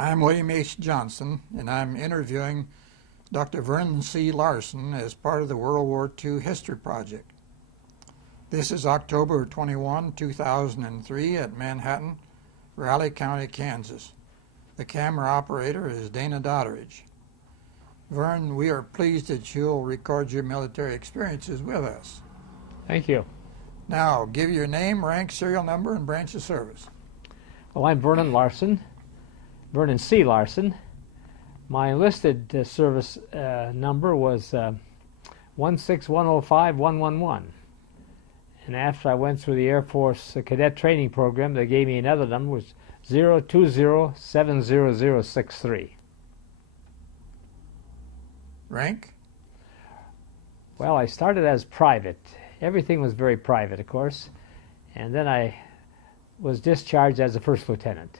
I'm William H. Johnson, and I'm interviewing Dr. Vernon C. Larson as part of the World War II History Project. This is October 21, 2003 at Manhattan, Raleigh County, Kansas. The camera operator is Dana Dodderidge. Vern, we are pleased that you'll record your military experiences with us. Thank you. Now, give your name, rank, serial number, and branch of service. Well, I'm Vernon Larson, Vernon C. Larson. My enlisted service number was 16105-111. And after I went through the Air Force cadet training program, they gave me another number, which was 020-70063. Rank? Well, I started as private. Everything was very private, of course. And then I was discharged as a first lieutenant.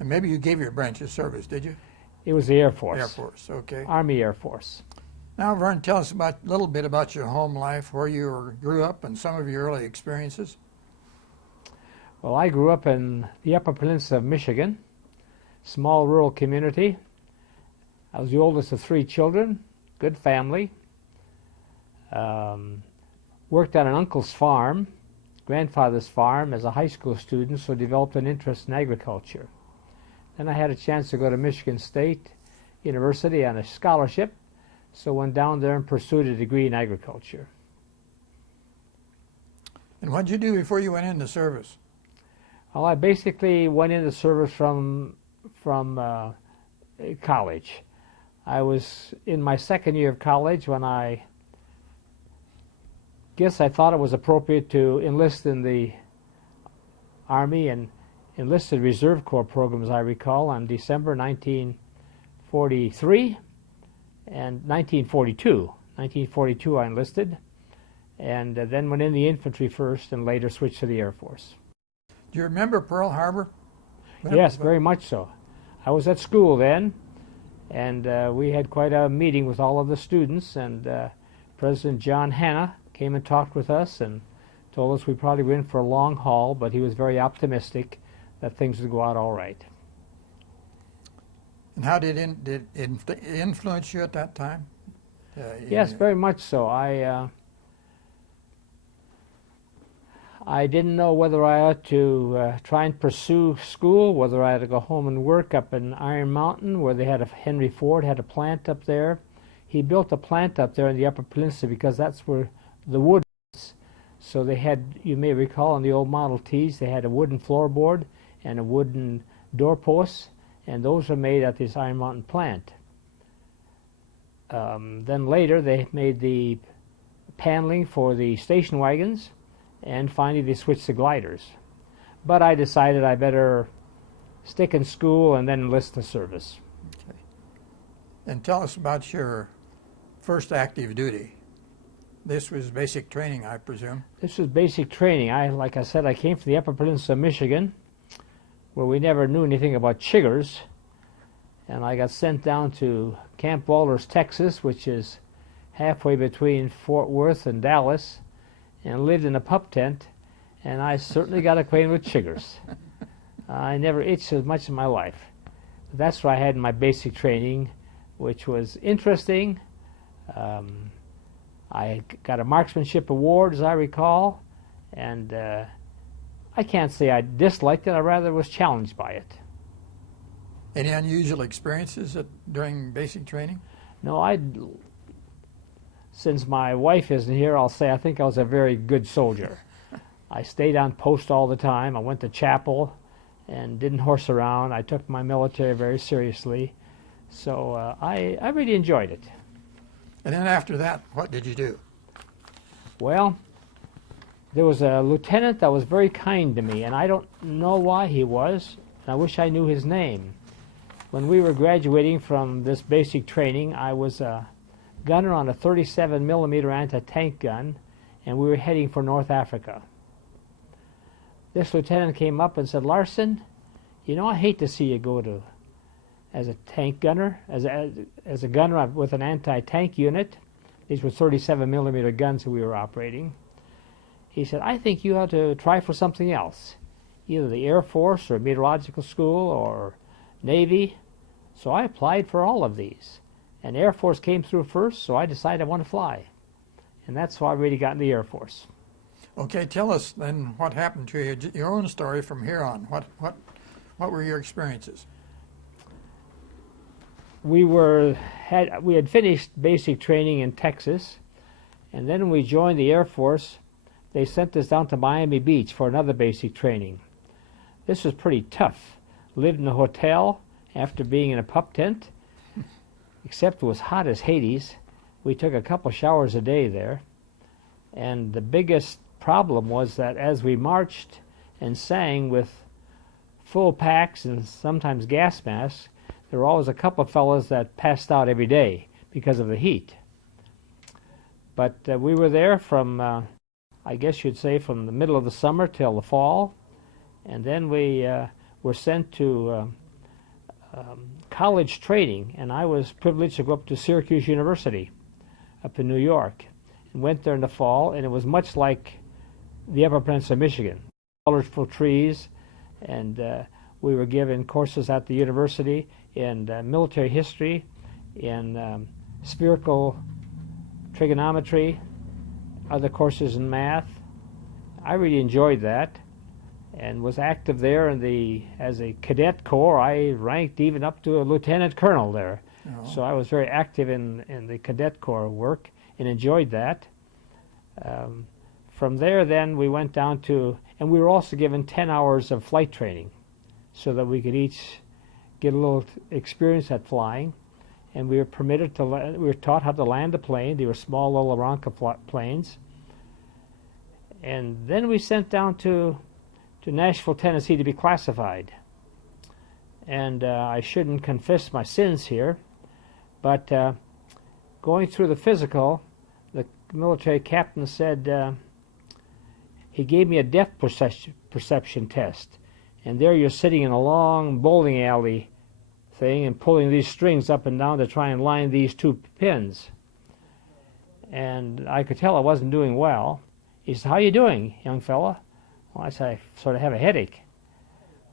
And maybe you gave your branch of service, did you? It was the Air Force. Air Force, okay. Army Air Force. Now, Vern, tell us a little bit about your home life, where you grew up, and some of your early experiences. Well, I grew up in the Upper Peninsula of Michigan, small rural community. I was the oldest of 3 children, good family. Worked on an uncle's farm, grandfather's farm, as a high school student, so developed an interest in agriculture. Then I had a chance to go to Michigan State University on a scholarship, so went down there and pursued a degree in agriculture. And what did you do before you went into service? Well, I basically went into service from college. I was in my second year of college when I guess I thought it was appropriate to enlist in the Army and enlisted Reserve Corps program, as I recall, on December 1943 and 1942. 1942 I enlisted, and then went in the infantry first and later switched to the Air Force. Do you remember Pearl Harbor? Yes, very much so. I was at school then, and we had quite a meeting with all of the students, and President John Hanna came and talked with us and told us we probably were in for a long haul, but he was very optimistic that things would go out all right. And how did it influence you at that time? Yes, very much so. I didn't know whether I ought to try and pursue school, whether I had to go home and work up in Iron Mountain, where they had Henry Ford had a plant up there. He built a plant up there in the Upper Peninsula because that's where the wood was. So they had, you may recall, on the old Model Ts, they had a wooden floorboard and a wooden doorpost, and those were made at this Iron Mountain plant. Then later they made the paneling for the station wagons, and finally they switched to gliders. But I decided I better stick in school and then enlist in service. Okay. And tell us about your first active duty. This was basic training, I presume. This was basic training. Like I said, I came from the Upper Peninsula of Michigan, where we never knew anything about chiggers, and I got sent down to Camp Walters, Texas, which is halfway between Fort Worth and Dallas, and lived in a pup tent, and I certainly got acquainted with chiggers. I never itched as much in my life. That's what I had in my basic training, which was interesting. I got a marksmanship award, as I recall, and I can't say I disliked it. I rather was challenged by it. Any unusual experiences during basic training? No, since my wife isn't here, I'll say I think I was a very good soldier. I stayed on post all the time. I went to chapel and didn't horse around. I took my military very seriously. So I really enjoyed it. And then after that, what did you do? Well, there was a lieutenant that was very kind to me, and I don't know why he was, and I wish I knew his name. When we were graduating from this basic training, I was a gunner on a 37 millimeter anti-tank gun, and we were heading for North Africa. This lieutenant came up and said, "Larson, you know, I hate to see you go to as a tank gunner, as a gunner with an anti-tank unit." These were 37 millimeter guns that we were operating. He said, "I think you ought to try for something else, either the Air Force or meteorological school or Navy. So I applied for all of these. And Air Force came through first, so I decided I want to fly. And that's why I really got in the Air Force. Okay, tell us then what happened to you, your own story from here on. What were your experiences? We had finished basic training in Texas, and then when we joined the Air Force, they sent us down to Miami Beach for another basic training. This was pretty tough. Lived in a hotel after being in a pup tent, except it was hot as Hades. We took a couple showers a day there, and the biggest problem was that as we marched and sang with full packs and sometimes gas masks, there were always a couple of fellows that passed out every day because of the heat. But we were there from, I guess you'd say, from the middle of the summer till the fall, and then we were sent to college training, and I was privileged to go up to Syracuse University up in New York, and went there in the fall, and it was much like the Upper Peninsula of Michigan. Colorful trees, and we were given courses at the university in military history, in spherical trigonometry, other courses in math. I really enjoyed that and was active there as a cadet corps. I ranked even up to a lieutenant colonel there. Oh. So I was very active in the cadet corps work and enjoyed that. From there then we went down to, and we were also given 10 hours of flight training so that we could each get a little experience at flying. And we were permitted to, we were taught how to land a plane. They were small little Aeronca planes. And then we sent down to Nashville, Tennessee to be classified. And I shouldn't confess my sins here, but going through the physical, the military captain said, he gave me a depth perception test. And there you're sitting in a long bowling alley thing and pulling these strings up and down to try and line these two pins. And I could tell I wasn't doing well. He said, "How you doing, young fella?" Well, I said, "I sort of have a headache."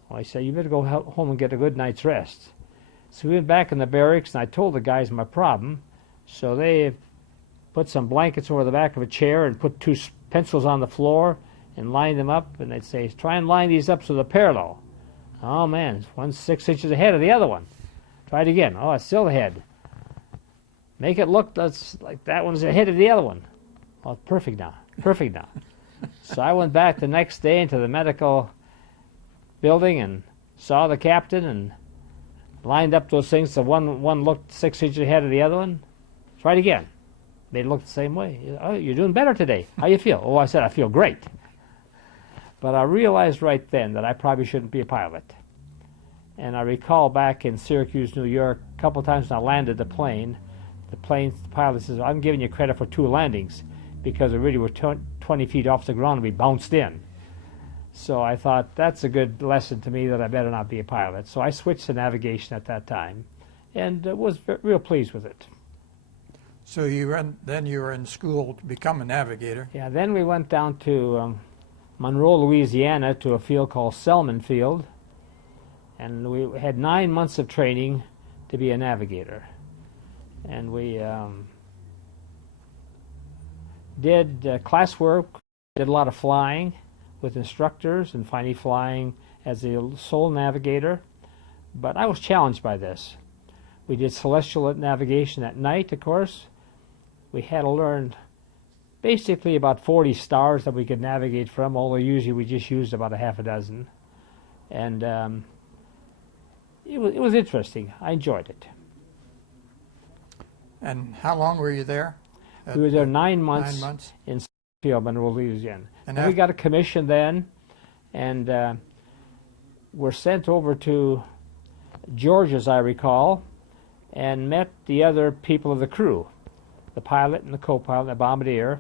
Well, he said, "You better go home and get a good night's rest." So we went back in the barracks, and I told the guys my problem. So they put some blankets over the back of a chair and put two pencils on the floor and lined them up, and they'd say, "Try and line these up so they're parallel." Oh, man, one's 6 inches ahead of the other one. Try it again. Oh, it's still ahead. Make it look like that one's ahead of the other one. Well, perfect now. Perfect now. So I went back the next day into the medical building and saw the captain and lined up those things so one looked 6 inches ahead of the other one. Try it again. They looked the same way. "Oh, you're doing better today. How you feel?" "Oh," I said, "I feel great." But I realized right then that I probably shouldn't be a pilot. And I recall back in Syracuse, New York, a couple of times when I landed the plane, the pilot says, "I'm giving you credit for 2 landings because we really were 20 feet off the ground and we bounced in." So I thought, that's a good lesson to me that I better not be a pilot. So I switched to navigation at that time and was real pleased with it. So you were in school to become a navigator? Yeah, then we went down to Monroe, Louisiana, to a field called Selman Field, and we had 9 months of training to be a navigator. And we did classwork, did a lot of flying with instructors, and finally flying as a sole navigator. But I was challenged by this. We did celestial navigation at night, of course. We had to learn basically about 40 stars that we could navigate from, although usually we just used about a half a dozen. And it was interesting. I enjoyed it. And how long were you there? We were there 9 months, 9 months? In Monroe, Louisiana. And we got a commission then, and were sent over to Georgia, as I recall, and met the other people of the crew, the pilot and the co-pilot, the bombardier,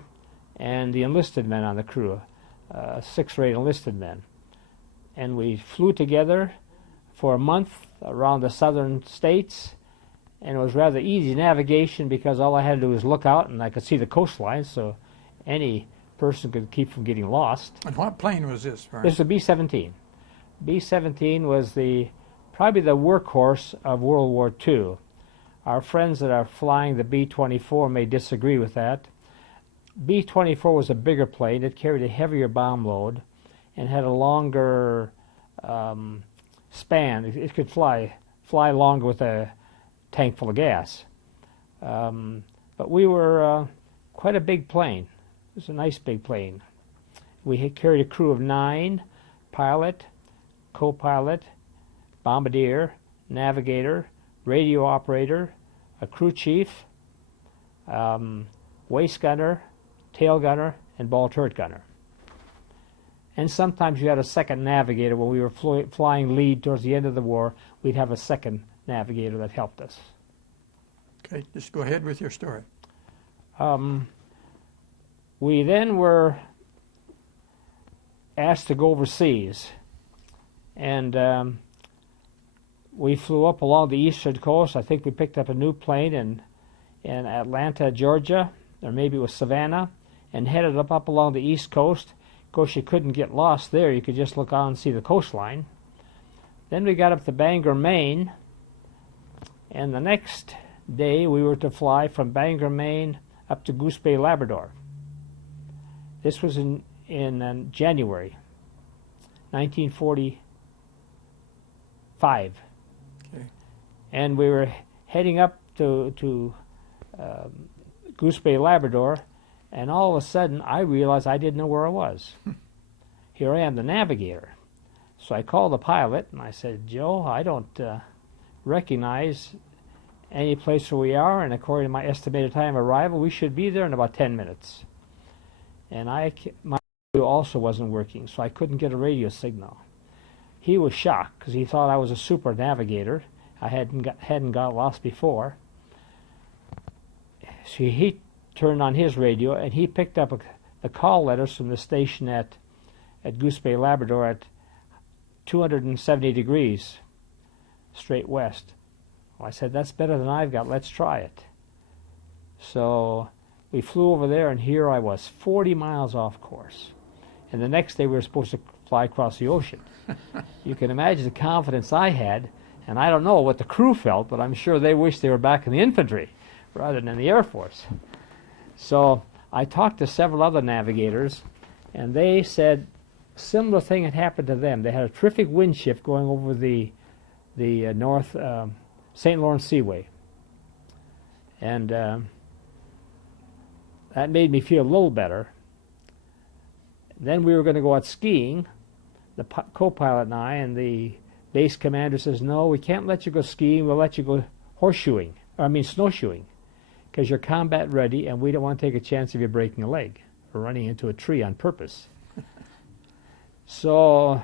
and the enlisted men on the crew, 6 or 8 enlisted men. And we flew together for a month around the southern states, and it was rather easy navigation because all I had to do was look out and I could see the coastline, so any person could keep from getting lost. And what plane was this, Vernon? This was a B-17. B-17 was the probably the workhorse of World War II. Our friends that are flying the B-24 may disagree with that. B-24 was a bigger plane. It carried a heavier bomb load and had a longer span. It could fly longer with a tank full of gas. But we were quite a big plane. It was a nice big plane. We had carried a crew of 9, pilot, co-pilot, bombardier, navigator, radio operator, a crew chief, waist gunner, tail gunner, and ball turret gunner. And sometimes you had a second navigator. When we were flying lead towards the end of the war, we'd have a second navigator that helped us. Okay, just go ahead with your story. We then were asked to go overseas, and we flew up along the eastern coast. I think we picked up a new plane in Atlanta, Georgia, or maybe it was Savannah, and headed up along the east coast. Of course, you couldn't get lost there. You could just look out and see the coastline. Then we got up to Bangor, Maine, and the next day we were to fly from Bangor, Maine up to Goose Bay, Labrador. This was in January 1945. Okay. And we were heading up to Goose Bay, Labrador, and all of a sudden I realized I didn't know where I was. Here I am, the navigator. So I called the pilot and I said, Joe, I don't recognize any place where we are, and according to my estimated time of arrival, we should be there in about 10 minutes. And my radio also wasn't working, so I couldn't get a radio signal. He was shocked because he thought I was a super navigator. I hadn't got lost before. So he turned on his radio, and he picked up the call letters from the station at Goose Bay, Labrador at 270 degrees straight west. Well, I said, that's better than I've got. Let's try it. So we flew over there, and here I was, 40 miles off course. And the next day we were supposed to fly across the ocean. You can imagine the confidence I had, and I don't know what the crew felt, but I'm sure they wished they were back in the infantry rather than in the Air Force. So I talked to several other navigators, and they said a similar thing had happened to them. They had a terrific wind shift going over the North St. Lawrence Seaway. And that made me feel a little better. Then we were going to go out skiing, the co-pilot and I, and the base commander says, no, we can't let you go skiing, we'll let you go snowshoeing, because you're combat ready and we don't want to take a chance of you breaking a leg or running into a tree on purpose. So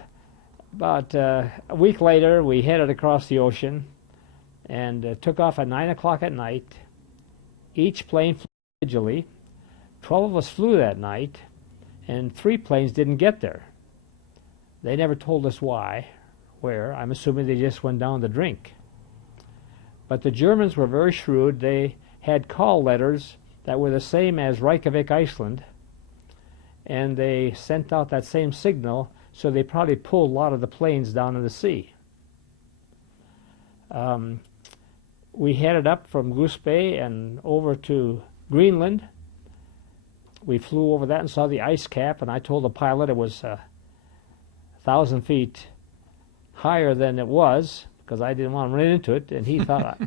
about a week later, we headed across the ocean and took off at 9 o'clock at night. Each plane flew individually. 12 of us flew that night, and 3 planes didn't get there. They never told us why, where. I'm assuming they just went down to drink. But the Germans were very shrewd. They had call letters that were the same as Reykjavik, Iceland, and they sent out that same signal, so they probably pulled a lot of the planes down in the sea. We headed up from Goose Bay and over to Greenland. We flew over that and saw the ice cap, and I told the pilot it was 1,000 feet higher than it was, because I didn't want to run into it, and he thought,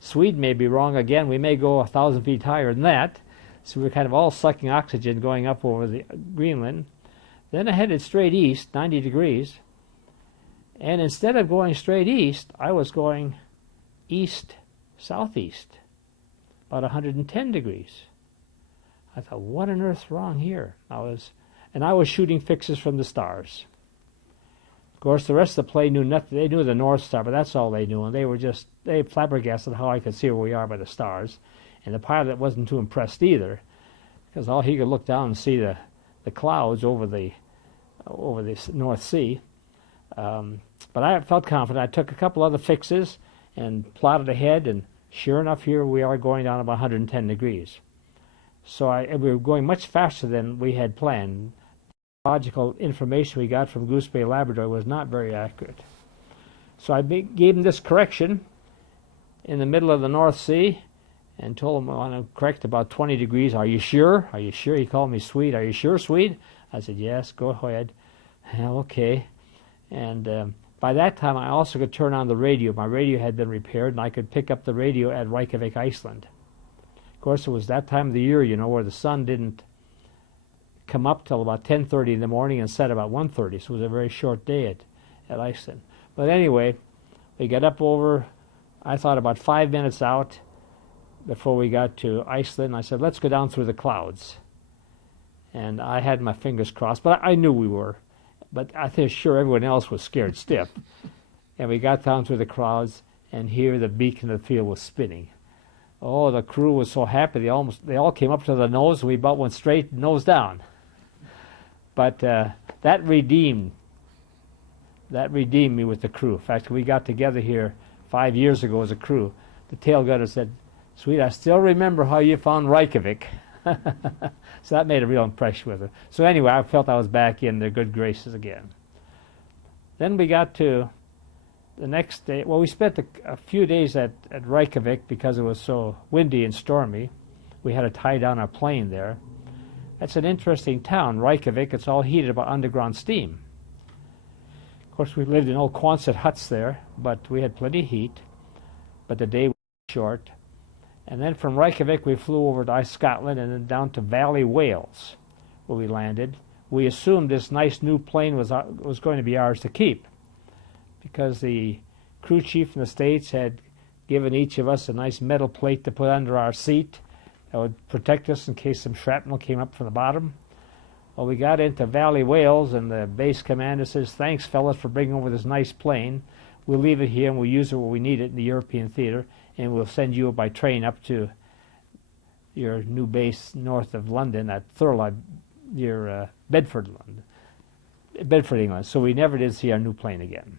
Sweden may be wrong again, we may go 1,000 feet higher than that. So we were kind of all sucking oxygen going up over the Greenland. Then I headed straight east, 90 degrees, and instead of going straight east, I was going east-southeast, about 110 degrees. I thought, what on earth's wrong here? I was shooting fixes from the stars. Of course, the rest of the plane knew nothing. They knew the North Star, but that's all they knew, and they flabbergasted how I could see where we are by the stars. And the pilot wasn't too impressed either, because all he could look down and see the clouds over the North Sea. But I felt confident. I took a couple other fixes and plotted ahead, and sure enough, here we are going down about 110 degrees. So we were going much faster than we had planned. The logical information we got from Goose Bay, Labrador was not very accurate. So I gave him this correction in the middle of the North Sea and told him I want to correct about 20 degrees. Are you sure? Are you sure? He called me Swede. Are you sure, Swede? I said, yes, go ahead. Okay. And by that time, I also could turn on the radio. My radio had been repaired, and I could pick up the radio at Reykjavik, Iceland. Of course, it was that time of the year, where the sun didn't come up till about 10:30 in the morning and set about 1:30, so it was a very short day at Iceland. But anyway, we got up over, I thought about 5 minutes out before we got to Iceland. I said, let's go down through the clouds. And I had my fingers crossed, but I knew we were. But I think sure everyone else was scared stiff. And we got down through the clouds, and here the beacon of the field was spinning. Oh, the crew was so happy. They all came up to the nose, and we about went straight nose down. But that redeemed me with the crew. In fact, we got together here 5 years ago as a crew. The tail gunner said, "Sweet, I still remember how you found Reykjavik." So that made a real impression with her. So anyway, I felt I was back in their good graces again. Then we got to the next day. Well, we spent a few days at Reykjavik because it was so windy and stormy. We had to tie down our plane there. That's an interesting town, Reykjavik. It's all heated by underground steam. Of course, we lived in old Quonset huts there, but we had plenty of heat. But the day was short. And then from Reykjavik, we flew over to Scotland and then down to Valley, Wales, where we landed. We assumed this nice new plane was going to be ours to keep because the crew chief in the States had given each of us a nice metal plate to put under our seat that would protect us in case some shrapnel came up from the bottom. Well, we got into Valley, Wales, and the base commander says, "Thanks, fellas, for bringing over this nice plane. We'll leave it here and we'll use it where we need it in the European theater, and we'll send you by train up to your new base north of London at Thurlow, near Bedford, England." So we never did see our new plane again.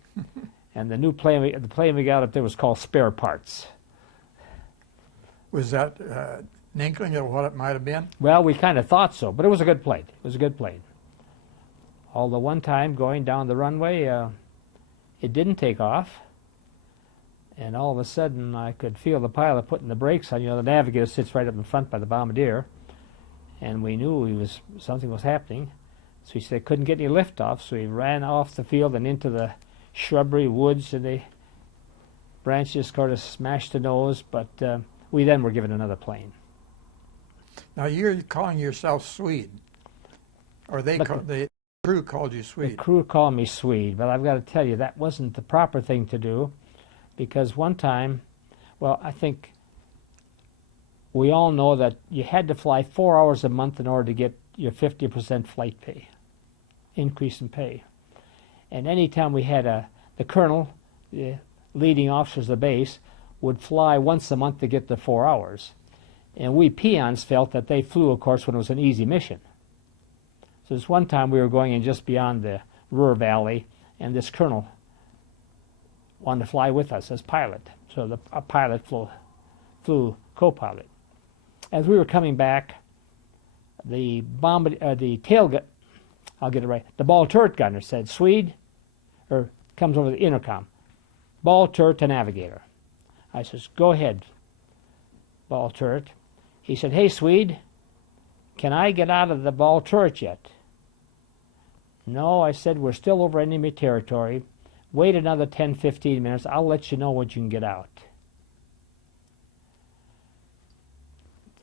And the plane we got up there was called Spare Parts. Was that an inkling of what it might have been? Well, we kind of thought so, but it was a good plane. It was a good plane. Although one time going down the runway, it didn't take off. And all of a sudden, I could feel the pilot putting the brakes on. The navigator sits right up in front by the bombardier. And we knew something was happening. So he said couldn't get any lift off. So he ran off the field and into the shrubbery, woods, and the branches sort of smashed the nose. But we then were given another plane. Now, you're calling yourself Swede. Or the crew called you Swede. The crew called me Swede. But I've got to tell you, that wasn't the proper thing to do. Because one time, well, I think we all know that you had to fly 4 hours a month in order to get your 50% flight pay, increase in pay. And any time we had the colonel, the leading officers of the base, would fly once a month to get the 4 hours. And we peons felt that they flew, of course, when it was an easy mission. So this one time we were going in just beyond the Ruhr Valley, and this colonel wanted to fly with us as pilot. So a pilot flew co-pilot. As we were coming back, the ball turret gunner said, "Swede," or comes over the intercom, "Ball turret to navigator." I says, "Go ahead, ball turret." He said, "Hey, Swede, can I get out of the ball turret yet?" "No," I said, "we're still over enemy territory. Wait another 10, 15 minutes. I'll let you know when you can get out."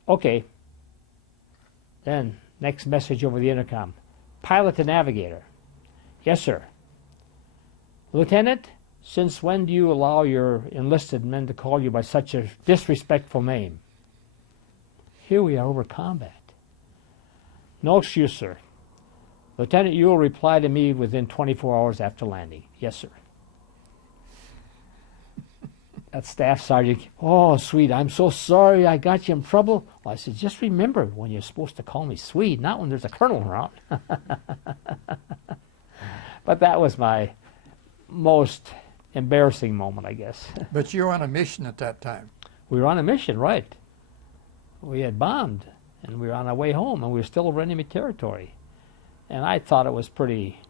Okay. Then, next message over the intercom. "Pilot to navigator." "Yes, sir." "Lieutenant, since when do you allow your enlisted men to call you by such a disrespectful name?" Here we are over combat. "No excuse, sir. Lieutenant, you will reply to me within 24 hours after landing." "Yes, sir." That staff sergeant, "Oh, Swede, I'm so sorry I got you in trouble." Well, I said, "Just remember when you're supposed to call me Swede, not when there's a colonel around." But that was my most embarrassing moment, I guess. But you were on a mission at that time. We were on a mission, right. We had bombed, and we were on our way home, and we were still over enemy territory. And I thought it was pretty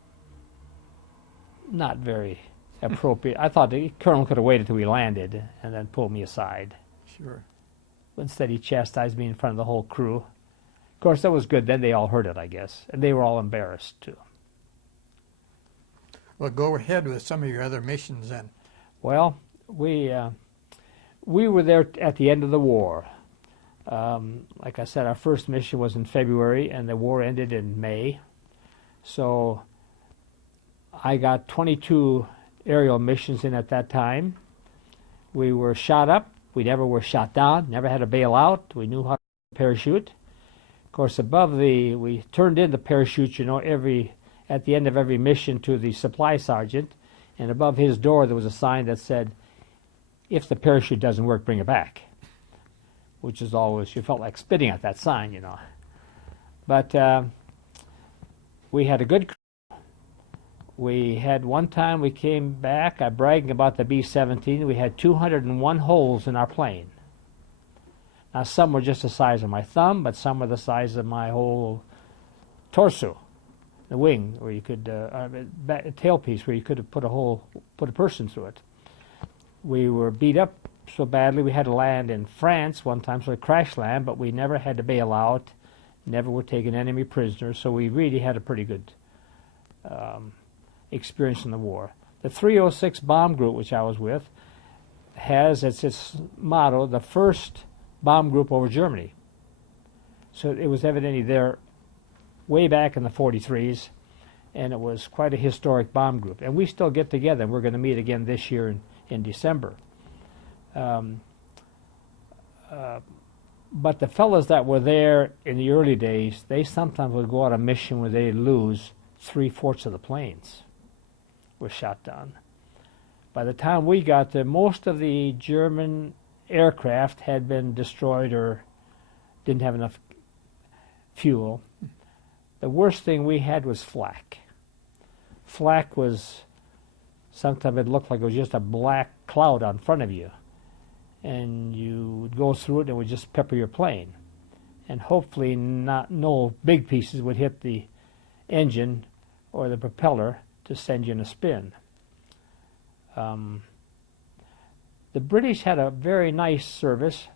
not very appropriate. I thought the colonel could have waited till we landed and then pulled me aside. Sure. Instead, he chastised me in front of the whole crew. Of course, that was good. Then they all heard it, I guess, and they were all embarrassed too. Well, go ahead with some of your other missions then. Well, we were there at the end of the war. Like I said, our first mission was in February, and the war ended in May. So I got 22 aerial missions in at that time. We were shot up. We never were shot down, never had to bail out. We knew how to parachute. Of course, we turned in the parachutes, at the end of every mission to the supply sergeant, and above his door there was a sign that said, if the parachute doesn't work, bring it back. Which is always, you felt like spitting at that sign, But we had a good crew. We had one time we came back, I'm bragging about the B-17, we had 201 holes in our plane. Now some were just the size of my thumb, but some were the size of my whole torso, the wing, where you could, tailpiece, where you could have put a person through it. We were beat up so badly we had to land in France one time, so we crash land, but we never had to bail out, never were taken enemy prisoners, so we really had a pretty good experience in the war. The 306 bomb group, which I was with, has as its motto, the first bomb group over Germany. So it was evidently there way back in the 43s, and it was quite a historic bomb group. And we still get together. We're going to meet again this year in December. But the fellows that were there in the early days, they sometimes would go on a mission where they'd lose 3/4 of the planes were shot down. By the time we got there, most of the German aircraft had been destroyed or didn't have enough fuel. The worst thing we had was flak. Flak was, sometimes it looked like it was just a black cloud on front of you. And you would go through it and it would just pepper your plane. And hopefully no big pieces would hit the engine or the propeller to send you in a spin. The British had a very nice service.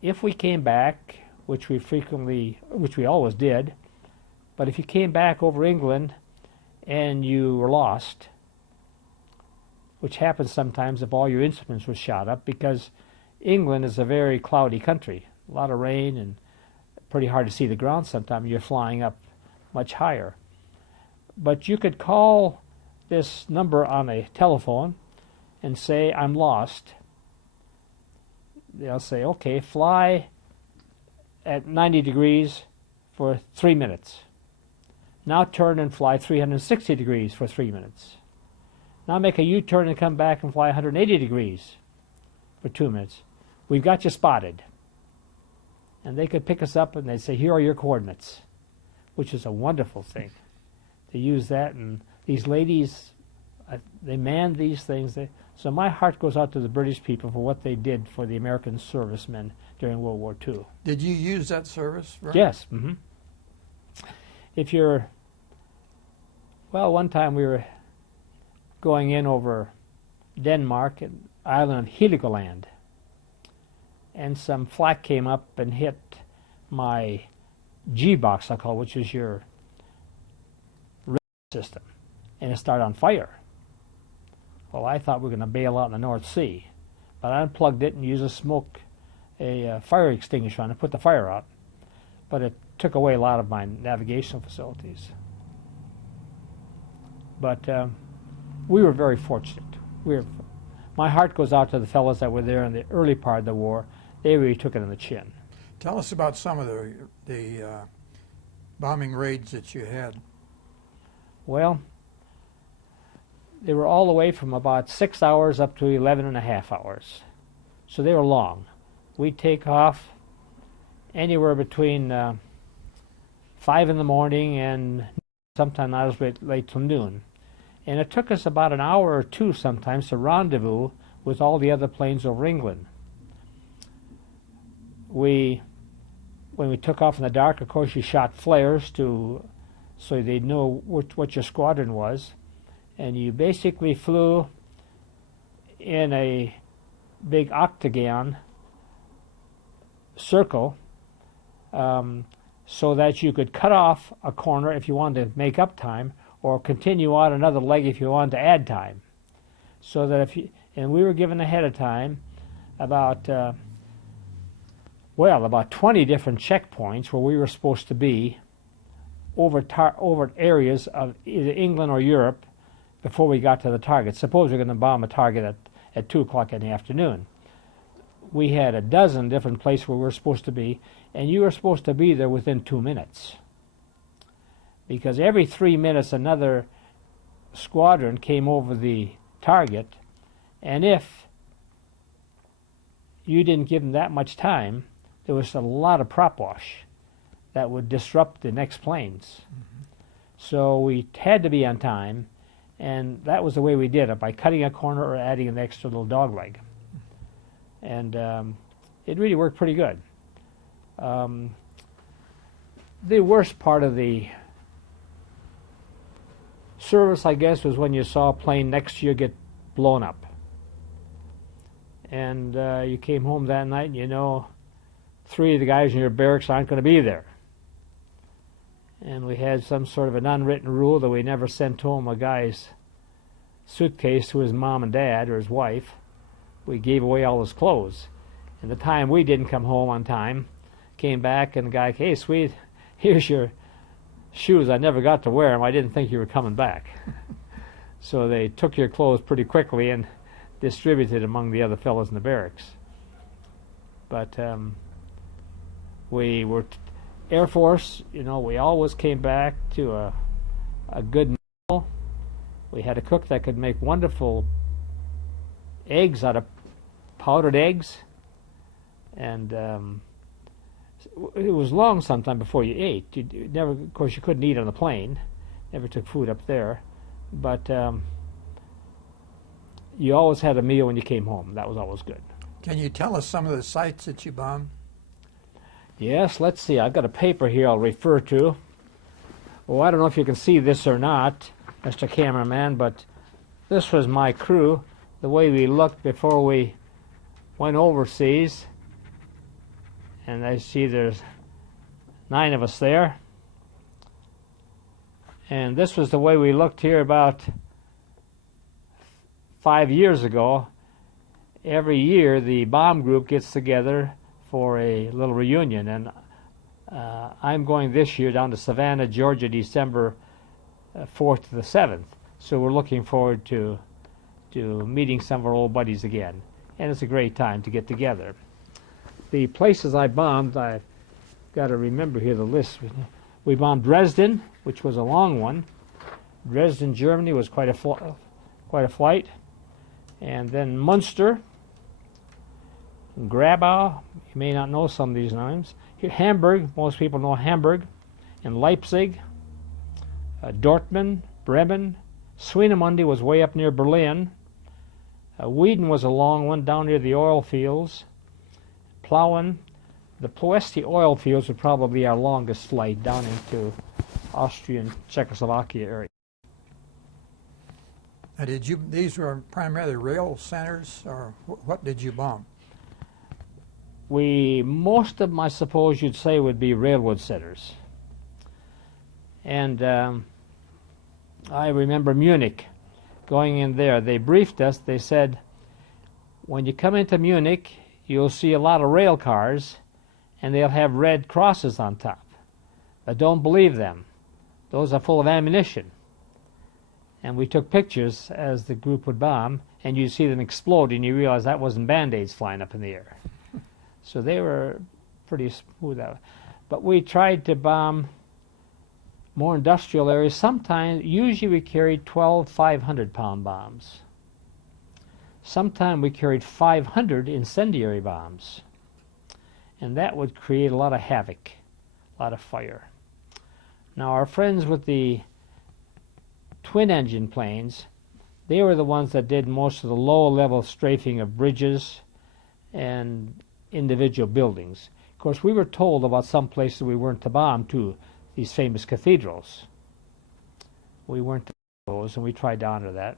If we came back, which we always did, but if you came back over England and you were lost, which happens sometimes if all your instruments were shot up, because England is a very cloudy country, a lot of rain and pretty hard to see the ground sometimes. You're flying up much higher. But you could call this number on a telephone and say, I'm lost. They'll say, okay, fly at 90 degrees for 3 minutes. Now turn and fly 360 degrees for 3 minutes. Now make a U-turn and come back and fly 180 degrees for 2 minutes. We've got you spotted. And they could pick us up and they'd say, here are your coordinates, which is a wonderful thing. They use that, and these ladies, they manned these things. So my heart goes out to the British people for what they did for the American servicemen during World War II. Did you use that service? Right? Yes. Mm-hmm. If you're, well, one time we were going in over Denmark and island of Heligoland, and some flak came up and hit my G-box, I call it, which is your system, and it started on fire. Well, I thought we were going to bail out in the North Sea, but I unplugged it and used a fire extinguisher on it, put the fire out, but it took away a lot of my navigational facilities. But we were very fortunate. My heart goes out to the fellows that were there in the early part of the war. They really took it on the chin. Tell us about some of the bombing raids that you had. Well, they were all the way from about 6 hours up to 11.5 hours. So they were long. We'd take off anywhere between 5 in the morning and sometimes not as late till noon. And it took us about an hour or two sometimes to rendezvous with all the other planes over England. When we took off in the dark, of course, you shot flares so they'd know what your squadron was. and you basically flew in a big octagon circle, so that you could cut off a corner if you wanted to make up time, or continue on another leg if you wanted to add time. So that if you, and we were given ahead of time about about 20 different checkpoints where we were supposed to be over areas of either England or Europe before we got to the target. Suppose we're going to bomb a target at 2 o'clock in the afternoon. We had a dozen different places where we were supposed to be, and you were supposed to be there within 2 minutes. Because every 3 minutes another squadron came over the target, and if you didn't give them that much time, there was a lot of prop wash that would disrupt the next planes. Mm-hmm. So we had to be on time, and that was the way we did it, by cutting a corner or adding an extra little dog leg. And it really worked pretty good. The worst part of the service, I guess, was when you saw a plane next to you get blown up. And you came home that night and you know 3 of the guys in your barracks aren't going to be there. And we had some sort of an unwritten rule that we never sent home a guy's suitcase to his mom and dad or his wife. We gave away all his clothes. And the time we didn't come home on time, came back and the guy, hey, sweet, here's your shoes. I never got to wear them. I didn't think you were coming back. So they took your clothes pretty quickly and distributed among the other fellows in the barracks. But we were Air Force, you know, we always came back to a good meal. We had a cook that could make wonderful eggs out of powdered eggs, and it was long sometime before you ate. You never, of course, you couldn't eat on the plane. Never took food up there, but you always had a meal when you came home. That was always good. Can you tell us some of the sites that you bombed? Yes, let's see. I've got a paper here I'll refer to. Well, I don't know if you can see this or not, Mr. Cameraman, but this was my crew, the way we looked before we went overseas. And I see there's 9 of us there. And this was the way we looked here about 5 years ago. Every year the bomb group gets together for a little reunion, and I'm going this year down to Savannah, Georgia, December 4th to the 7th. So we're looking forward to meeting some of our old buddies again, and it's a great time to get together. The places I bombed, I've got to remember here the list. We bombed Dresden, which was a long one. Dresden, Germany was quite a flight, and then Munster, Grabau, you may not know some of these names. Here, Hamburg, most people know Hamburg, and Leipzig, Dortmund, Bremen. Swinemunde was way up near Berlin. Weeden was a long one down near the oil fields. Plauen, the Ploesti oil fields were probably our longest flight down into Austrian Czechoslovakia area. Now, these were primarily rail centers, or what did you bomb? Most of them, I suppose you'd say, would be railroad centers. And I remember Munich, going in there. They briefed us. They said, when you come into Munich, you'll see a lot of rail cars, and they'll have red crosses on top. But don't believe them. Those are full of ammunition. And we took pictures as the group would bomb, and you'd see them explode, and you realize that wasn't Band-Aids flying up in the air. So they were pretty smooth out. But we tried to bomb more industrial areas. Sometimes, usually we carried 12 500-pound bombs. Sometimes we carried 500 incendiary bombs. And that would create a lot of havoc, a lot of fire. Now our friends with the twin-engine planes, they were the ones that did most of the low-level strafing of bridges and individual buildings. Of course, we were told about some places we weren't to bomb, too, these famous cathedrals. We weren't to and we tried to honor that.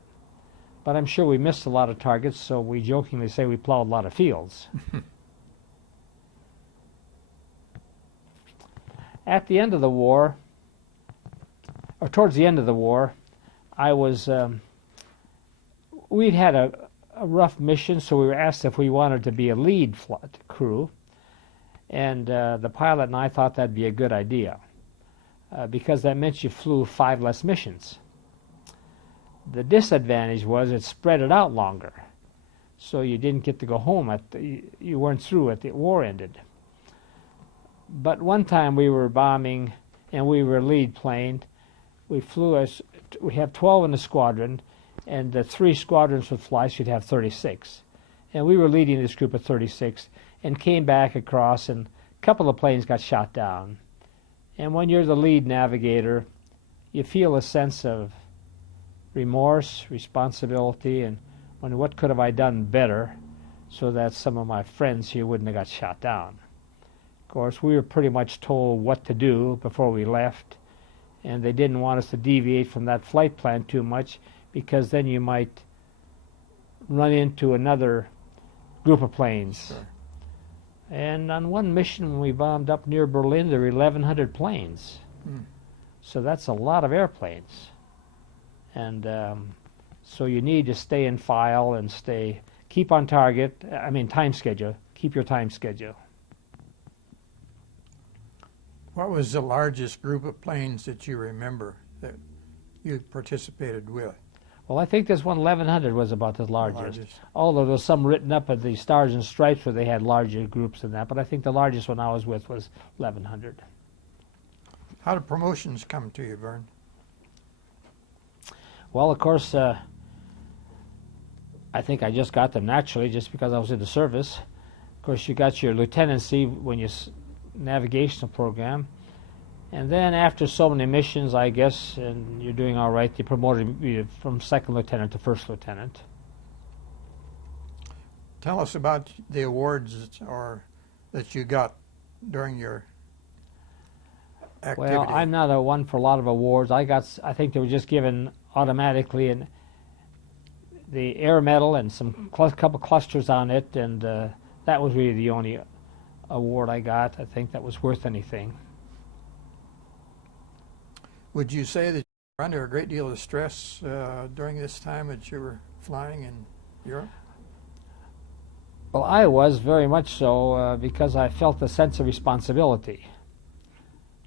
But I'm sure we missed a lot of targets, so we jokingly say we plowed a lot of fields. At the end of the war, or towards the end of the war, I was, we'd had a rough mission, so we were asked if we wanted to be a lead crew, and the pilot and I thought that'd be a good idea, because that meant you flew 5 less missions. The disadvantage was it spread it out longer, so you didn't get to go home you weren't through at the war ended. But one time we were bombing, and we were lead plane. We have 12 in the squadron, and the 3 squadrons would fly, so you'd have 36. And we were leading this group of 36, and came back across, and a couple of planes got shot down. And when you're the lead navigator, you feel a sense of remorse, responsibility, and wonder what could have I done better so that some of my friends here wouldn't have got shot down. Of course, we were pretty much told what to do before we left, and they didn't want us to deviate from that flight plan too much, because then you might run into another group of planes. Sure. And on one mission when we bombed up near Berlin, there were 1,100 planes. So that's a lot of airplanes. And so you need to stay in file and keep on target, time schedule, keep your time schedule. What was the largest group of planes that you remember that you participated with? Well, I think this one, 1,100, was about the largest. Although there's some written up at the Stars and Stripes where they had larger groups than that, but I think the largest one I was with was 1,100. How did promotions come to you, Vern? Well, of course, I think I just got them naturally just because I was in the service. Of course, you got your lieutenancy when you navigational program. And then after so many missions, I guess, and you're doing all right, they promoted you from second lieutenant to first lieutenant. Tell us about the awards that you got during your activity. Well, I'm not a one for a lot of awards. I think they were just given automatically, and the Air Medal and some couple clusters on it, and that was really the only award I got. I think that was worth anything. Would you say that you were under a great deal of stress during this time that you were flying in Europe? Well, I was very much so because I felt a sense of responsibility.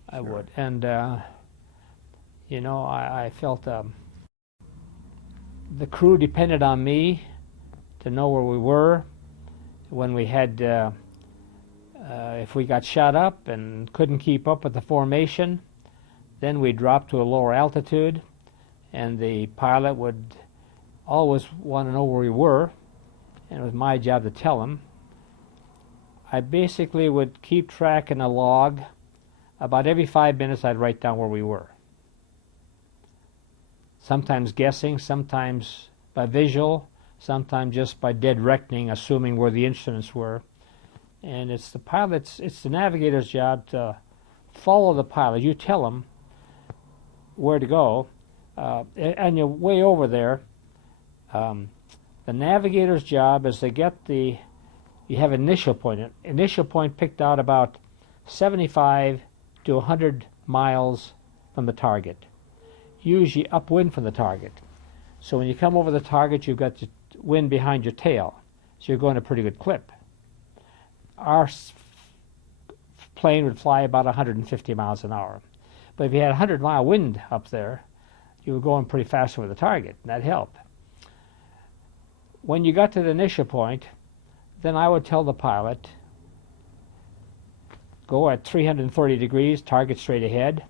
I would. And, I felt the crew depended on me to know where we were. When we had, if we got shot up and couldn't keep up with the formation, then we dropped to a lower altitude, and the pilot would always want to know where we were, and it was my job to tell him. I basically would keep track in a log. About every 5 minutes I'd write down where we were. Sometimes guessing, sometimes by visual, sometimes just by dead reckoning, assuming where the instruments were. And it's the navigator's job to follow the pilot. You tell him where to go, and you're way over there. The navigator's job is to get you have an initial point. An initial point picked out about 75 to 100 miles from the target, usually upwind from the target. So when you come over the target, you've got the wind behind your tail, so you're going a pretty good clip. Our plane would fly about 150 miles an hour. But if you had a 100-mile wind up there, you were going pretty fast over the target, and that helped. When you got to the initial point, then I would tell the pilot, go at 330 degrees, target straight ahead.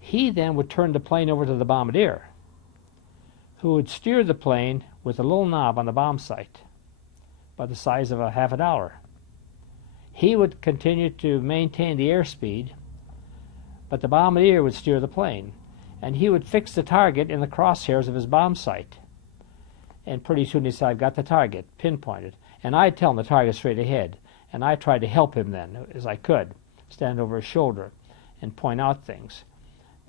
He then would turn the plane over to the bombardier, who would steer the plane with a little knob on the bomb sight, about the size of a half a dollar. He would continue to maintain the airspeed, but the bombardier would steer the plane, and he would fix the target in the crosshairs of his bomb sight. And pretty soon he said, I've got the target pinpointed. And I'd tell him the target straight ahead. And I tried to help him then, as I could, stand over his shoulder and point out things.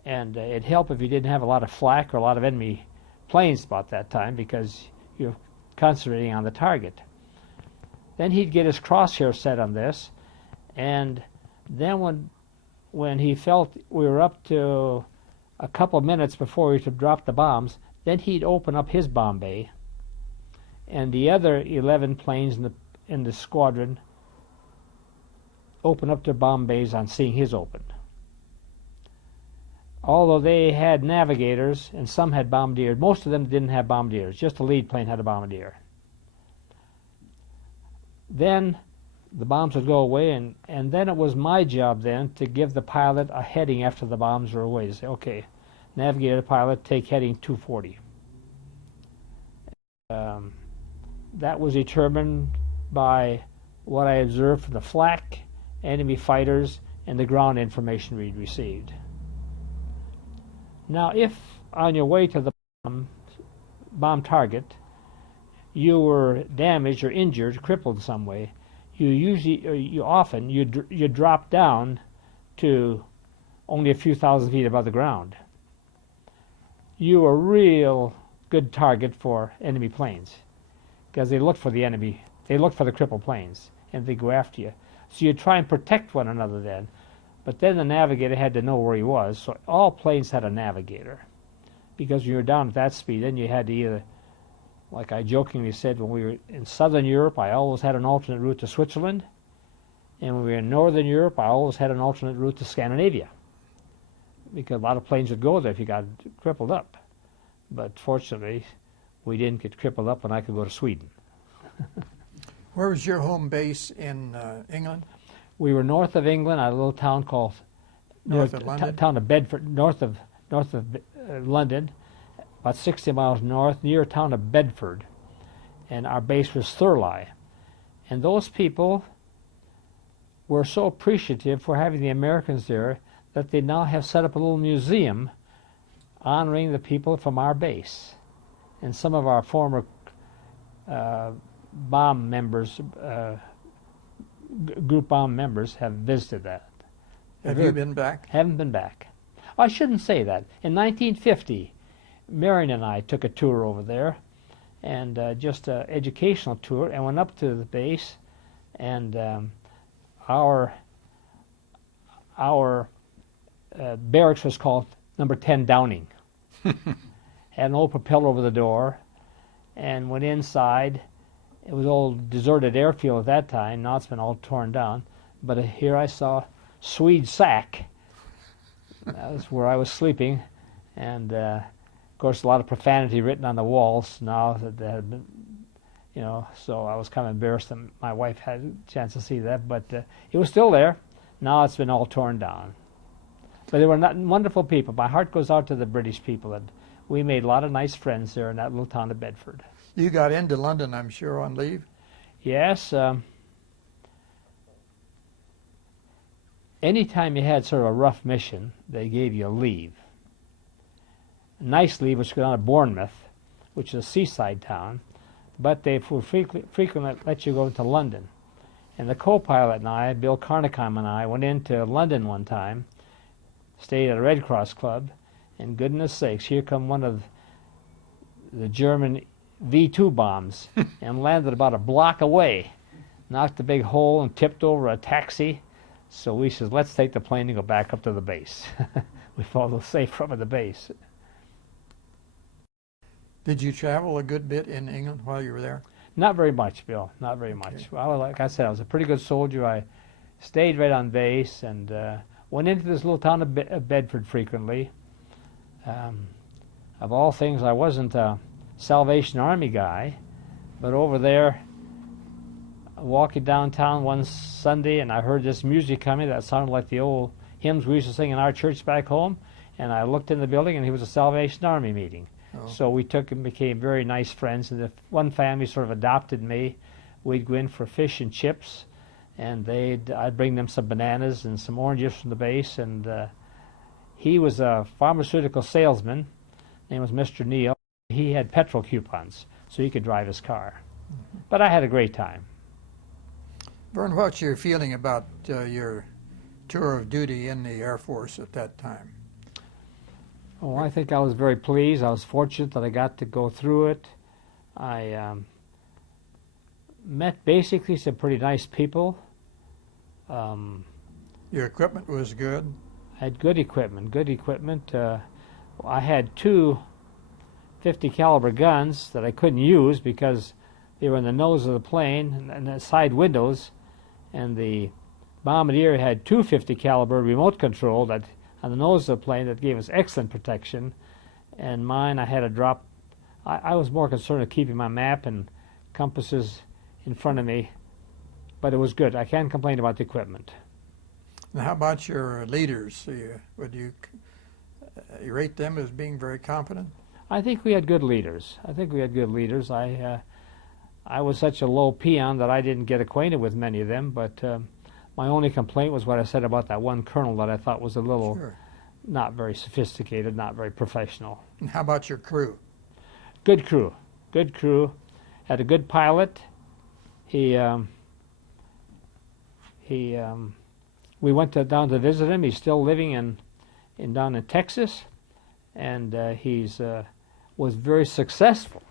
And it'd help if you didn't have a lot of flak or a lot of enemy planes about that time because you're concentrating on the target. Then he'd get his crosshair set on this, and then when he felt we were up to a couple of minutes before we should drop the bombs, then he'd open up his bomb bay, and the other 11 planes in the squadron open up their bomb bays on seeing his open. Although they had navigators and some had bombardiers, most of them didn't have bombardiers. Just the lead plane had a bombardier. Then the bombs would go away, and then it was my job then to give the pilot a heading after the bombs were away. To say, okay, navigator pilot, take heading 240. That was determined by what I observed from the flak, enemy fighters, and the ground information we'd received. Now, if on your way to the bomb target you were damaged or injured, crippled in some way, you often drop down to only a few thousand feet above the ground. You were a real good target for enemy planes because they look for the enemy, they look for the crippled planes, and they go after you. So you try and protect one another then. But then the navigator had to know where he was, so all planes had a navigator. Because when you were down at that speed, then you had to either, like I jokingly said, when we were in southern Europe, I always had an alternate route to Switzerland. And when we were in northern Europe, I always had an alternate route to Scandinavia. Because a lot of planes would go there if you got crippled up. But fortunately, we didn't get crippled up when I could go to Sweden. Where was your home base in England? We were north of England at a little town called North of London? Town of Bedford, north of London, about 60 miles north, near a town of Bedford, and our base was Thurley. And those people were so appreciative for having the Americans there that they now have set up a little museum honoring the people from our base. And some of our former bomb members, group bomb members, have visited that. Have you been back? Haven't been back. I shouldn't say that. In 1950, Marion and I took a tour over there, and just an educational tour, and went up to the base, and our barracks was called number 10 Downing. Had an old propeller over the door, and went inside. It was an old deserted airfield at that time. Now it's been all torn down. But here I saw Swede sack. That was where I was sleeping, and of course a lot of profanity written on the walls now that had been, so I was kind of embarrassed that my wife had a chance to see that, but it was still there. Now it's been all torn down. But they were wonderful people. My heart goes out to the British people, and we made a lot of nice friends there in that little town of Bedford. You got into London, I'm sure, on leave? Yes. Anytime you had sort of a rough mission, they gave you a leave. A nice leave was to go down to Bournemouth, which is a seaside town, but they would frequently let you go to London. And the co-pilot and I, Bill Carnicom and I, went into London one time, stayed at a Red Cross club, and goodness sakes, here come one of the German V-2 bombs and landed about a block away, knocked a big hole and tipped over a taxi. So we said, let's take the plane and go back up to the base. We followed safe from the base. Did you travel a good bit in England while you were there? Not very much, Bill, not very much. Okay. Well, like I said, I was a pretty good soldier. I stayed right on base and went into this little town of Bedford frequently. Of all things, I wasn't a Salvation Army guy, but over there, walking downtown one Sunday, and I heard this music coming that sounded like the old hymns we used to sing in our church back home, and I looked in the building, and it was a Salvation Army meeting. Oh. So we took and became very nice friends, and one family sort of adopted me. We'd go in for fish and chips, and I'd bring them some bananas and some oranges from the base, and he was a pharmaceutical salesman. His name was Mr. Neal. He had petrol coupons, so he could drive his car. Mm-hmm. But I had a great time. Vern, what's your feeling about your tour of duty in the Air Force at that time? Oh, I think I was very pleased. I was fortunate that I got to go through it. I met basically some pretty nice people. Your equipment was good? I had good equipment, I had two 50 caliber guns that I couldn't use because they were in the nose of the plane and the side windows, and the bombardier had two 50 caliber remote control that on the nose of the plane that gave us excellent protection, and mine I had to drop. I was more concerned with keeping my map and compasses in front of me, but it was good. I can't complain about the equipment. Now, how about your leaders? Would you rate them as being very competent? I think we had good leaders. I was such a low peon that I didn't get acquainted with many of them, but my only complaint was what I said about that one colonel that I thought was a little not very sophisticated, not very professional. And how about your crew? Good crew. Had a good pilot. We went down to visit him. He's still living down in Texas, and was very successful.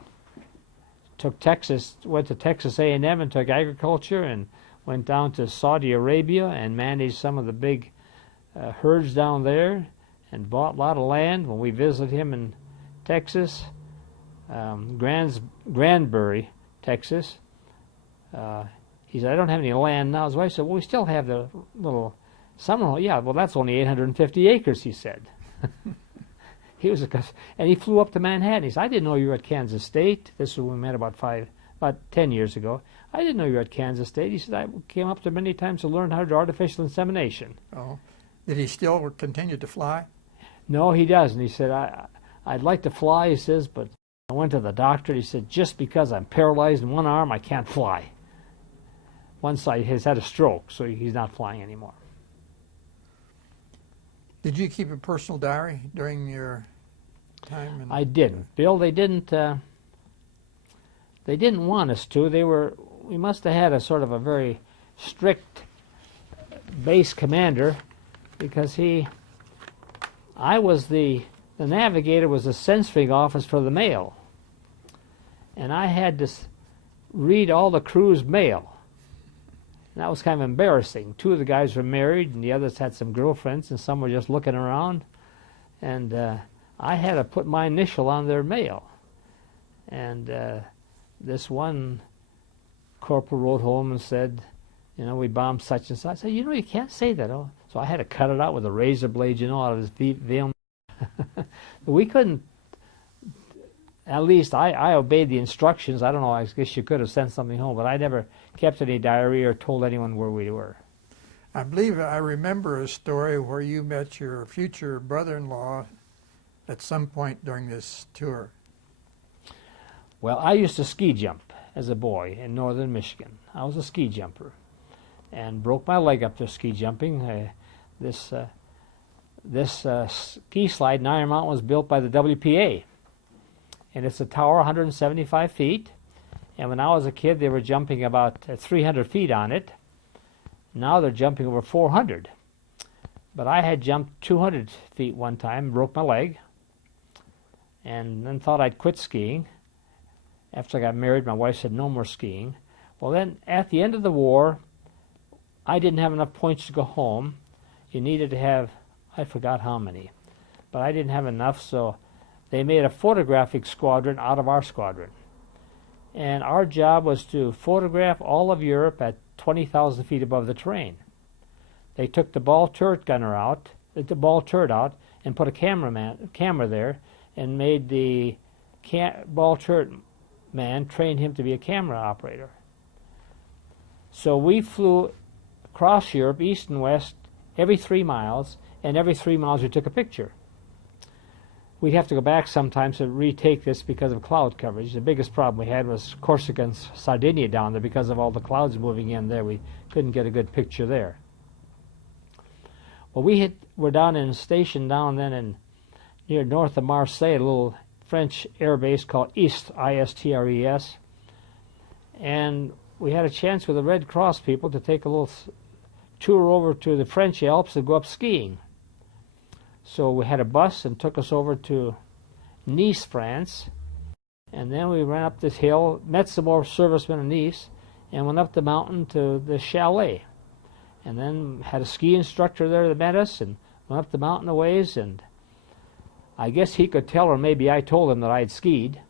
Went to Texas A&M and took agriculture, and went down to Saudi Arabia and managed some of the big herds down there, and bought a lot of land. When we visited him in Texas, Granbury, Texas, he said, "I don't have any land now." His wife said, "Well, we still have the little summer home." "Yeah, well, that's only 850 acres, he said. And he flew up to Manhattan. He said, "I didn't know you were at Kansas State." This was when we met about 10 years ago. "I didn't know you were at Kansas State." He said, "I came up there many times to learn how to do artificial insemination." Oh, did he still continue to fly? No, he doesn't. He said, I'd like to fly, he says, but I went to the doctor. He said, just because I'm paralyzed in one arm, I can't fly. One side has had a stroke, so he's not flying anymore. Did you keep a personal diary during your time? I didn't. Bill, they didn't want us to. We must have had a sort of a very strict base commander, because the navigator was the censoring office for the mail, and I had to read all the crew's mail. And that was kind of embarrassing. Two of the guys were married, and the others had some girlfriends, and some were just looking around, and I had to put my initial on their mail. And this one corporal wrote home and said, "We bombed such and such." I said, "You can't say that." Oh. So I had to cut it out with a razor blade, out of his veil. We couldn't. At least I obeyed the instructions. I don't know, I guess you could have sent something home, but I never kept any diary or told anyone where we were. I believe I remember a story where you met your future brother-in-law at some point during this tour. Well, I used to ski jump as a boy in northern Michigan. I was a ski jumper and broke my leg up there ski jumping. This ski slide in Iron Mountain was built by the WPA, and it's a tower 175 feet, and when I was a kid they were jumping about 300 feet on it. Now they're jumping over 400, but I had jumped 200 feet one time, broke my leg, and then thought I'd quit skiing. After I got married, my wife said no more skiing. Well, then at the end of the war, I didn't have enough points to go home. You needed to have, I forgot how many, but I didn't have enough, so they made a photographic squadron out of our squadron. And our job was to photograph all of Europe at 20,000 feet above the terrain. They took the ball turret out, and put a camera there, and made the ball turret man train him to be a camera operator. So we flew across Europe, east and west, every 3 miles, and every 3 miles we took a picture. We'd have to go back sometimes to retake this because of cloud coverage. The biggest problem we had was Corsica and Sardinia down there because of all the clouds moving in there. We couldn't get a good picture there. Well, we're down in a station down then near north of Marseille, a little French air base called Istres, I-S-T-R-E-S. And we had a chance with the Red Cross people to take a little tour over to the French Alps and go up skiing. So we had a bus and took us over to Nice, France. And then we ran up this hill, met some more servicemen in Nice, and went up the mountain to the chalet. And then had a ski instructor there that met us and went up the mountain a ways. And I guess he could tell, or maybe I told him that I had skied.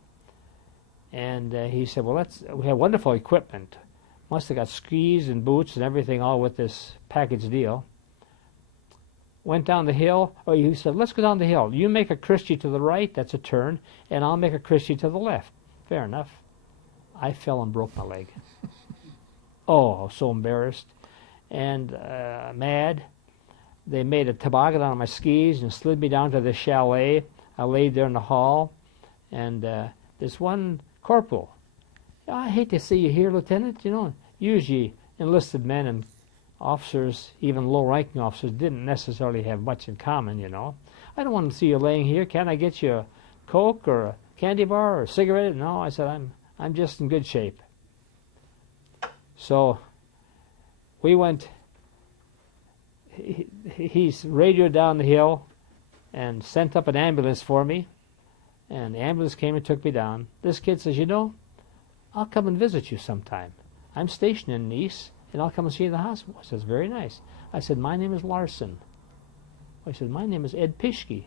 And he said, well, we have wonderful equipment. Must have got skis and boots and everything all with this package deal. Went down the hill. Oh, he said, let's go down the hill. You make a Christie to the right, that's a turn, and I'll make a Christie to the left. Fair enough. I fell and broke my leg. Oh, I was so embarrassed and mad. They made a toboggan on my skis and slid me down to the chalet. I laid there in the hall, and this one corporal, I hate to see you here, Lieutenant. You know, usually enlisted men and officers, even low-ranking officers, didn't necessarily have much in common, you know. I don't want to see you laying here. Can I get you a Coke or a candy bar or a cigarette? No, I said, I'm just in good shape. So we went, he's radioed down the hill and sent up an ambulance for me, and the ambulance came and took me down. This kid says, you know, I'll come and visit you sometime. I'm stationed in Nice, and I'll come and see you in the hospital. I says, very nice. I said, my name is Larson. I said, my name is Ed Pischke.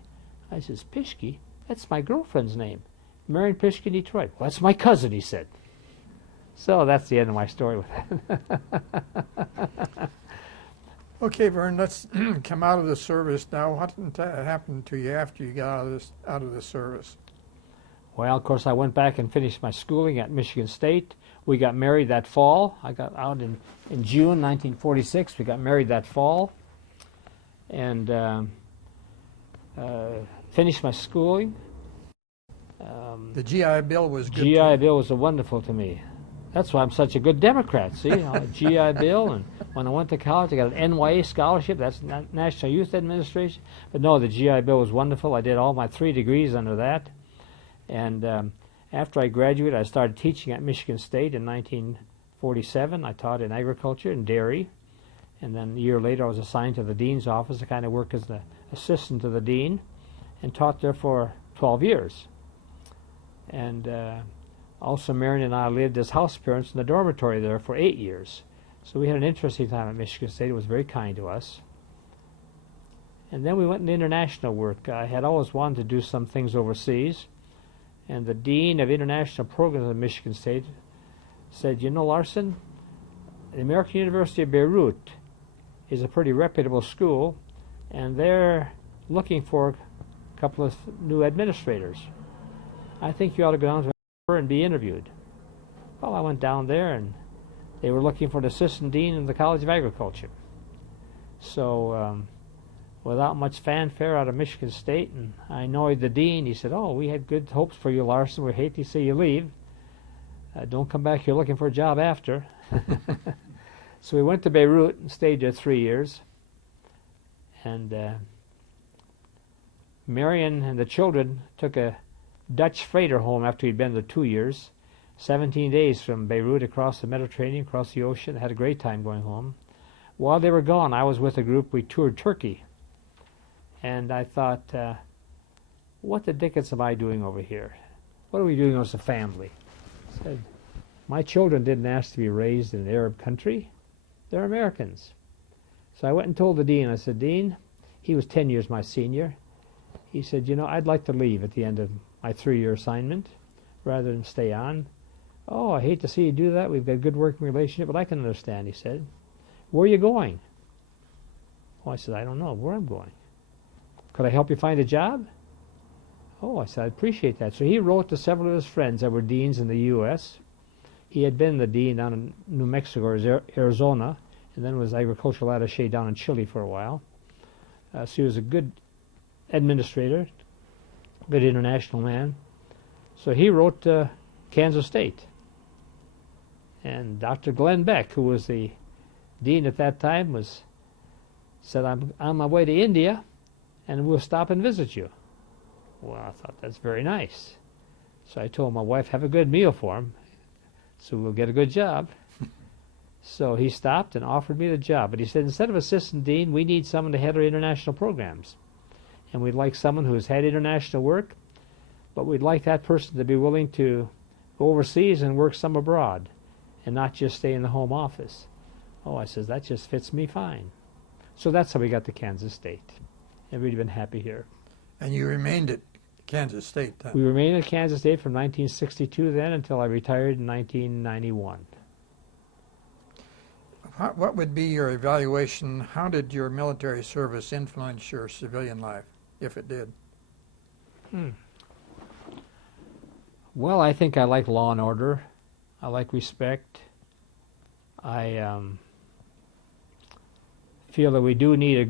I says, Pischke? That's my girlfriend's name. Marion Pischke in Detroit. Well, that's my cousin, he said. So that's the end of my story with that. Okay, Vern, let's come out of the service now. What happened to you after you got out of the service? Well, of course, I went back and finished my schooling at Michigan State. We got married that fall. I got out in June 1946. We got married that fall and finished my schooling. The GI Bill was good. GI Bill was wonderful to me. That's why I'm such a good Democrat, see? GI Bill, and when I went to college, I got an NYA scholarship. That's National Youth Administration. But no, the GI Bill was wonderful. I did all my 3 degrees under that. And after I graduated, I started teaching at Michigan State in 1947. I taught in agriculture and dairy. And then a year later, I was assigned to the dean's office to kind of work as the assistant to the dean and taught there for 12 years. And also, Marion and I lived as house parents in the dormitory there for 8 years. So we had an interesting time at Michigan State. It was very kind to us. And then we went into international work. I had always wanted to do some things overseas. And the dean of international programs at Michigan State said, you know, Larson, the American University of Beirut is a pretty reputable school, and they're looking for a couple of new administrators. I think you ought to go down to and be interviewed. Well, I went down there, and they were looking for an assistant dean in the College of Agriculture. So without much fanfare out of Michigan State, and I annoyed the dean. He said, oh, we had good hopes for you, Larson. We hate to see you leave. Don't come back here looking for a job after. So we went to Beirut and stayed there 3 years. And Marion and the children took a Dutch freighter home after we'd been there 2 years. 17 days from Beirut across the Mediterranean, across the ocean. Had a great time going home. While they were gone, I was with a group. We toured Turkey. And I thought, what the dickens am I doing over here? What are we doing as a family? I said, my children didn't ask to be raised in an Arab country. They're Americans. So I went and told the dean. I said, Dean, he was 10 years my senior. He said, you know, I'd like to leave at the end of my 3-year assignment rather than stay on. Oh, I hate to see you do that. We've got a good working relationship, but I can understand, he said. Where are you going? Oh, I said, I don't know where I'm going. Could I help you find a job? Oh, I said, I appreciate that. So he wrote to several of his friends that were deans in the U.S. He had been the dean down in New Mexico or Arizona, and then was agricultural attaché down in Chile for a while. So he was a good administrator, good international man. So he wrote to Kansas State. And Dr. Glenn Beck, who was the dean at that time, said, I'm on my way to India, and we'll stop and visit you. Well, I thought, that's very nice. So I told my wife, have a good meal for him, so we'll get a good job. So he stopped and offered me the job. But he said, instead of assistant dean, we need someone to head our international programs. and we'd like someone who's had international work, but we'd like that person to be willing to go overseas and work some abroad and not just stay in the home office. Oh, I says, that just fits me fine. So that's how we got to Kansas State. And we've been happy here. And you remained at Kansas State then? We remained at Kansas State from 1962 then until I retired in 1991. What would be your evaluation? How did your military service influence your civilian life, if it did? Well, I think I like law and order. I like respect. I feel that we do need a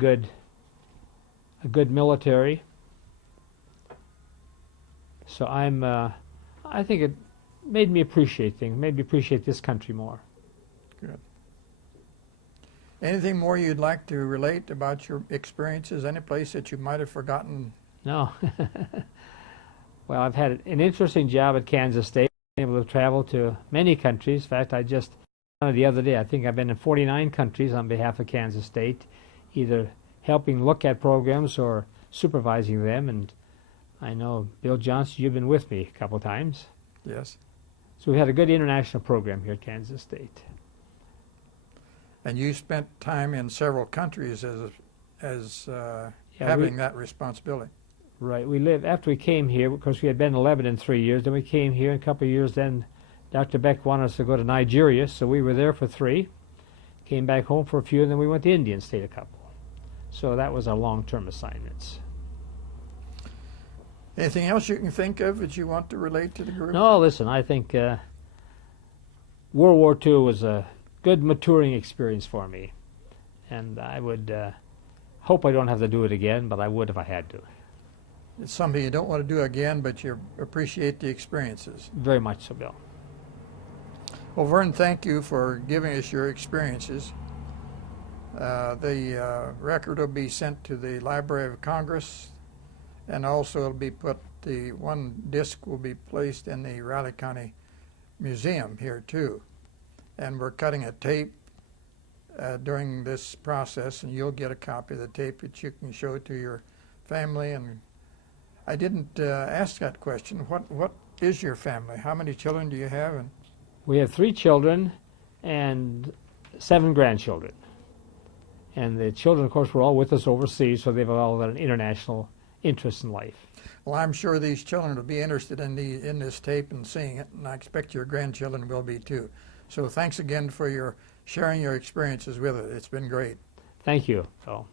good military. So I think it made me appreciate things, made me appreciate this country more. Good. Anything more you'd like to relate about your experiences? Any place that you might have forgotten? No. Well, I've had an interesting job at Kansas State, been able to travel to many countries. In fact, I just the other day, I think I've been in 49 countries on behalf of Kansas State, either helping look at programs or supervising them. And I know, Bill Johnson, you've been with me a couple times. Yes. So we had a good international program here at Kansas State. And you spent time in several countries as having that responsibility. Right. We lived, after we came here, because we had been in Lebanon 3 years, then we came here in a couple of years, then Dr. Beck wanted us to go to Nigeria, so we were there for 3, came back home for a few, and then we went to Indian State a couple. So that was our long-term assignments. Anything else you can think of that you want to relate to the group? No, listen, I think World War II was a good maturing experience for me. And I would hope I don't have to do it again, but I would if I had to. It's something you don't want to do again, but you appreciate the experiences. Very much so, Bill. Well, Vern, thank you for giving us your experiences. The record will be sent to the Library of Congress, and also it'll be the one disc will be placed in the Riley County Museum here too. And we're cutting a tape during this process, and you'll get a copy of the tape that you can show to your family. And I didn't ask that question. What is your family? How many children do you have? And we have 3 children and 7 grandchildren. And the children, of course, were all with us overseas, so they've all got an international interest in life. Well, I'm sure these children will be interested in this tape and seeing it, and I expect your grandchildren will be too. So thanks again for sharing your experiences with it. It's been great. Thank you, Phil.